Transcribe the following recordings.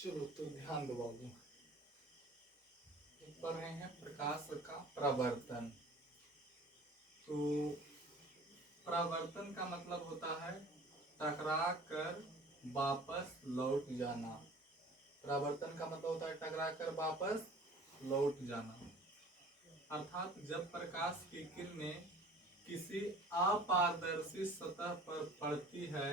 चलो तो ध्यान दो बाबू, पढ़ रहे हैं प्रकाश का प्रवर्तन। तो प्रवर्तन का मतलब होता है टकरा कर वापस लौट जाना। प्रवर्तन का मतलब होता है टकरा कर वापस लौट जाना। अर्थात जब प्रकाश की किरणें किसी अपारदर्शी सतह पर पड़ती है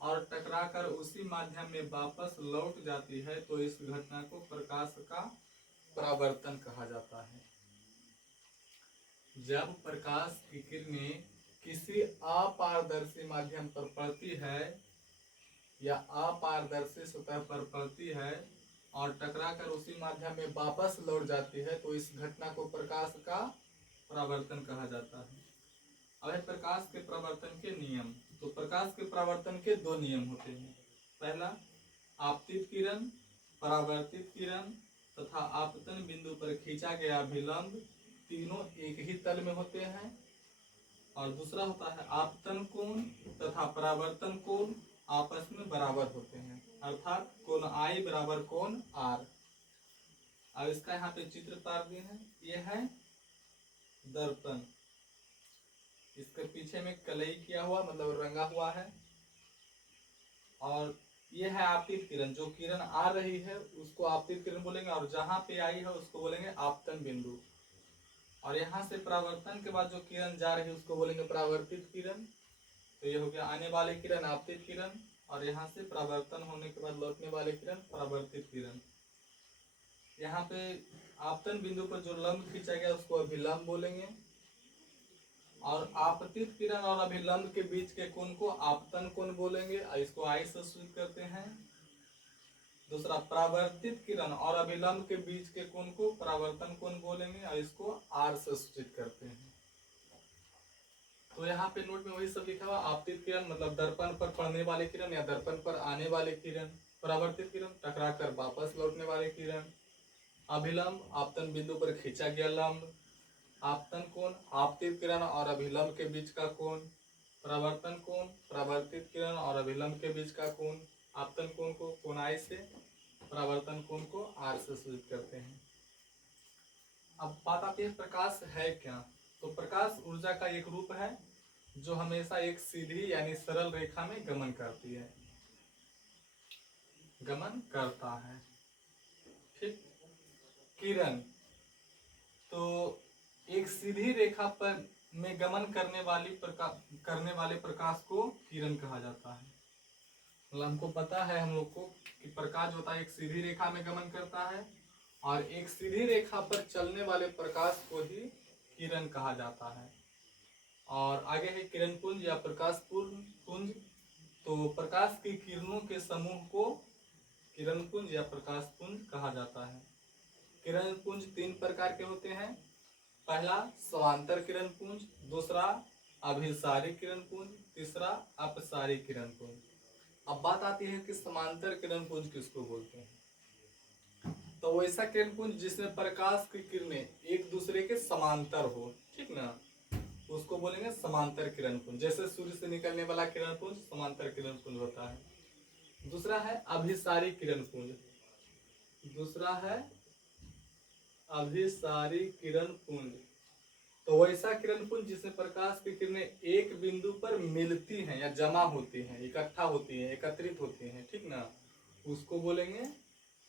और टकराकर उसी माध्यम में वापस लौट जाती है तो इस घटना को प्रकाश का परावर्तन कहा जाता है। जब प्रकाश की किरणें किसी अपारदर्शी माध्यम पर पड़ती है या अपारदर्शी सतह पर पड़ती है और टकराकर उसी माध्यम में वापस लौट जाती है तो इस घटना को प्रकाश का परावर्तन कहा जाता है। अब है प्रकाश के परावर्तन के नियम। तो प्रकाश के परावर्तन के दो नियम होते हैं। पहला, आपतित किरण, परावर्तित किरण तथा आपतन बिंदु पर खींचा गया अभिलंब तीनों एक ही तल में होते हैं। और दूसरा होता है आपतन कोण तथा परावर्तन कोण आपस में बराबर होते हैं, अर्थात कोण आई बराबर कोण आर। अब इसका यहाँ पे चित्र उतार दिए हैं। यह है दर्पण, इसके पीछे में कलई किया हुआ मतलब रंगा हुआ है। और यह है आपतित किरण, जो किरण आ रही है उसको आपतित किरण बोलेंगे और जहां पे आई है उसको बोलेंगे आपतन बिंदु। और यहाँ से परावर्तन के बाद जो किरण जा रही है उसको बोलेंगे परावर्तित किरण। तो ये हो गया आने वाली किरण आपतित किरण और यहाँ से परावर्तन होने के बाद लौटने वाली किरण परावर्तित किरण। यहाँ पे आपतन बिंदु पर जो लंब खींचा गया उसको अभिलंब बोलेंगे और आपतित किरण और अभिलंब के बीच के कोण को आपतन कोण बोलेंगे और इसको आई से सूचित करते हैं। दूसरा, परावर्तित किरण और अभिलंब के बीच के कोण को परावर्तन कोण बोलेंगे और इसको आर से सूचित करते हैं। तो यहाँ पे नोट में वही सब लिखा हुआ। आपतित किरण मतलब दर्पण पर पड़ने वाली किरण या दर्पण पर आने वाली किरण। परावर्तित किरण टकरा कर वापस लौटने वाली किरण। अभिलंब आपतन बिंदु पर खींचा गया लंब। आपतन कोण आपतित किरण और अभिलंब के बीच का कोण। परावर्तन कोण परावर्तित किरण और अभिलंब के बीच का कोण। आपतन कोण को कोण आई से, परावर्तन कोण को आर से सूचित करते हैं। अब बात आती है प्रकाश है क्या। तो प्रकाश ऊर्जा का एक रूप है जो हमेशा एक सीधी यानी सरल रेखा में गमन करती है, गमन करता है। ठीक। किरण तो एक सीधी रेखा पर में गमन करने वाले प्रकाश को किरण कहा जाता है। मतलब हमको पता है हम लोग को कि प्रकाश होता है एक सीधी रेखा में गमन करता है और एक सीधी रेखा पर चलने वाले प्रकाश को ही किरण कहा जाता है। और आगे है किरण पुंज या प्रकाश पुंज। तो प्रकाश की किरणों के समूह को किरण पुंज या प्रकाश पुंज कहा जाता है। किरण पुंज तीन प्रकार के होते हैं। पहला, समांतर किरण पुंज। दूसरा, अभिसारी किरण पुंज। तीसरा, अपसारी किरण पुंज। अब बात आती है कि समांतर किरण पुंज किसको बोलते हैं। तो वैसा किरण पुंज जिसमें प्रकाश की किरणें एक दूसरे के समांतर हो, ठीक ना, उसको बोलेंगे समांतर किरण पुंज। जैसे सूर्य से निकलने वाला किरण पुंज समांतर किरण पुंज होता है। दूसरा है अभिसारी किरण पुंज। दूसरा है अभिसारी किरण पुंज। तो वैसा किरण पुंज जिसमें प्रकाश की किरणें एक बिंदु पर मिलती हैं या जमा होती हैं, इकट्ठा होती हैं, एकत्रित होती हैं, ठीक ना, उसको बोलेंगे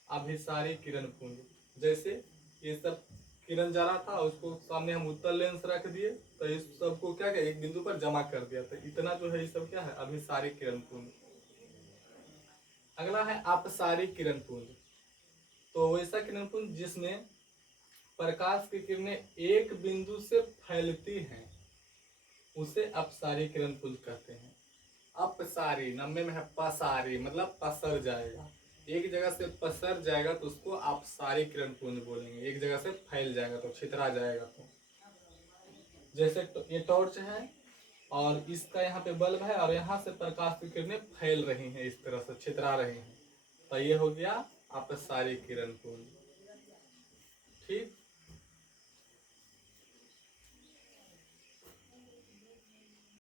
अभिसारी किरण पुंज। जैसे ये सब किरण जा रहा था, उसको सामने हम उत्तल लेंस रख दिए तो इस सबको क्या किया, एक बिंदु पर जमा कर दिया, तो इतना जो है ये सब क्या है, अभिसारी किरण पुंज। अगला है अपसारी किरण पुंज। तो वैसा किरण पुंज जिसमें प्रकाश की किरणें एक बिंदु से फैलती हैं उसे अपसारी किरण पुंज कहते हैं। अपसारी नम्बे में है पसारी मतलब पसर जाएगा, एक जगह से पसर जाएगा तो उसको अपसारी किरण पुंज बोलेंगे। एक जगह से फैल जाएगा तो छितरा जाएगा। तो जैसे ये टॉर्च है और इसका यहाँ पे बल्ब है और यहाँ से प्रकाश की किरणें फैल रही हैं, इस तरह से छितरा रही हैं, तो ये हो गया अपसारी किरण पुंज। ठीक।